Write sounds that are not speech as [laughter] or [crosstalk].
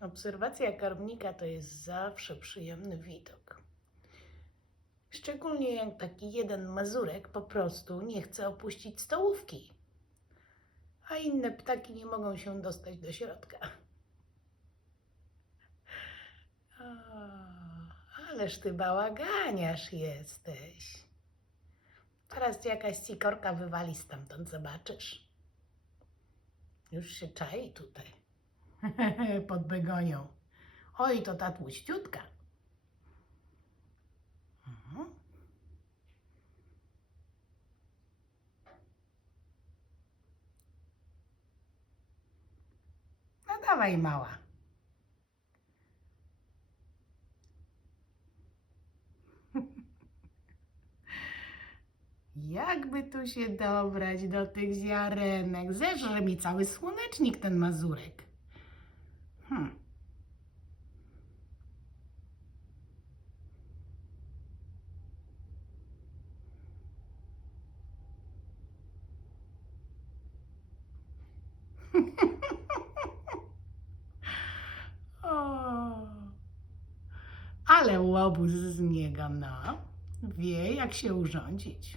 Obserwacja karmnika to jest zawsze przyjemny widok. Szczególnie jak taki jeden mazurek po prostu nie chce opuścić stołówki, a inne ptaki nie mogą się dostać do środka. O, ależ ty bałaganiarz jesteś. Teraz jakaś sikorka wywali stamtąd, zobaczysz. Już się czai tutaj. [laughs] Pod begonią. Oj, to ta tłuściutka. Mhm. No dawaj, mała. [laughs] Jakby tu się dobrać do tych ziarenek? Zeżre mi cały słonecznik ten mazurek. Hmm. [laughs] Ale łobuz z niego, no. Wie, jak się urządzić.